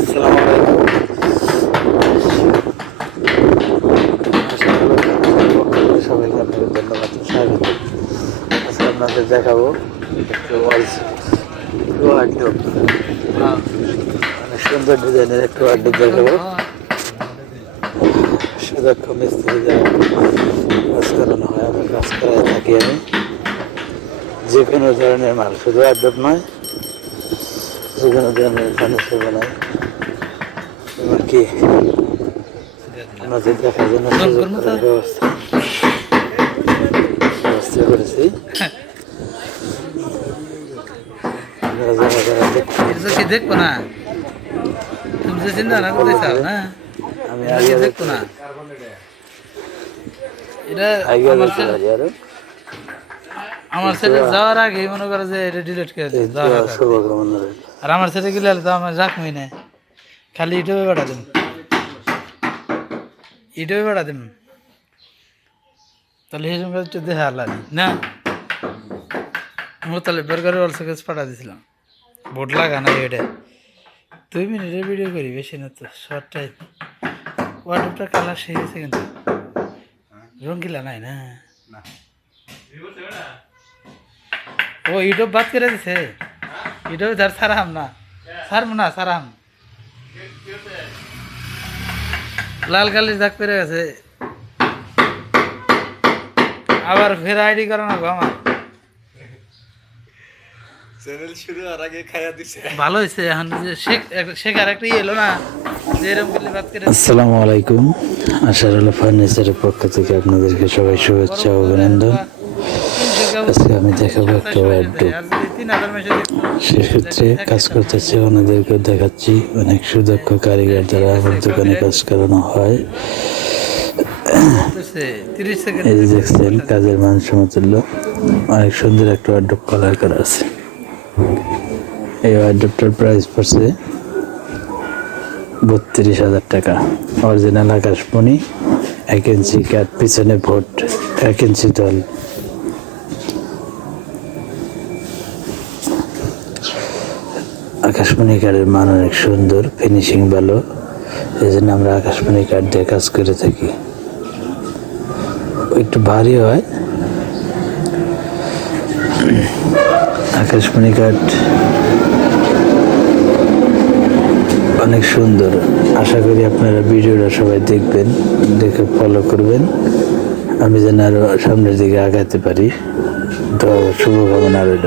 আসসালামু আলাইকুম। সবাইকে আপনাকে ধন্যবাদ, স্বাগত। আজকে আপনাদের দেখাবো একটু ওয়ার্ডরোব, অনেক সুন্দর ডিজাইনের একটু ওয়ার্ডরোব দেখাবো। সুদক্ষ মিস্ত্রি যারা কাজ করানো হয়, আমি কাজ করায় থাকি। আমি যে কোনো ধরনের মাল, শুধু ওয়ার্ডরোব নয়, যে কোনো ধরনের ফার্নিচার বানাই। এমনকি আমাদের দেখার জন্য সুযোগ করার ব্যবস্থা করেছি। দেখবো না, তুমি যে চিন্তা না করতে চাও না, আমি দেখবো না। এটা আমার ছেলে যাওয়ার আগে মনে করে যে এটা ডিলিট করে দিই, আর আমার ছেলে গেলে তো আমার রাখবই না, খালি ইউটিউবে বেড়া দিন, ইউটিউবে বেড়া দিন, তাহলে সেই সঙ্গে একটু দেখা আল্লাহ না। আমার তাহলে বের করে অলসো কাছে পাঠা দিয়েছিলাম, বোর্ড লাগা না এটা 2 মিনিটের ভিডিও করি, বেশি না তো, শর্ট টাইম। ওয়ার্ডরোবটা কালার সেই গেছে, কিন্তু রঙিলা নাই না। ও ইউটিউব বাদ করে দিছে, ইউটিউব ধর সারাম না, সারম না, সারাম লাল কালির দাগ পেরে গেছে, আবার ফের আইডি করানো আমার চ্যানেল শুরু হওয়ার আগে খাইয়া দিছে। ভালো হয়েছে, এখন যে শেখার একটা এলো না, যে এরকম করলে বাদ করে। আসসালামু আলাইকুম। আশারুল ফার্নিচারের পক্ষ থেকে আপনাদেরকে সবাই শুভেচ্ছা ও অভিনন্দন। আজকে আমি দেখাবো একটা ওয়ার্ডরোব। সেক্ষেত্রে কাজ করতেছে ওনাদেরকেও দেখাচ্ছি। অনেক সুদক্ষ কারিগর দ্বারা আমার দোকানে কাজ করানো হয়। এই যে দেখছেন, কাজের মান সমতুল্য, অনেক সুন্দর একটা ওয়ার্ডরোব কালার করা আছে। এই ওয়ার্ডরোবটার প্রাইস পড়ছে 32,000 টাকা। অরিজিনাল আকাশমণি, 1 ইঞ্চি কাঠ, পিছনে ভোট, 1 ইঞ্চি তল। আকাশমণি কাঠের মান অনেক সুন্দর, ফিনিশিং ভালো, এই জন্য আমরা আকাশমণি কাঠ দিয়ে কাজ করে থাকি। একটু ভারী হয়। আকাশমণি কাঠ অনেক সুন্দর। আশা করি আপনারা ভিডিওটা সবাই দেখবেন, দেখে ফলো করবেন, আমি যেন আরো সামনের দিকে আগাতে পারি। তো শুভকামনা রইল।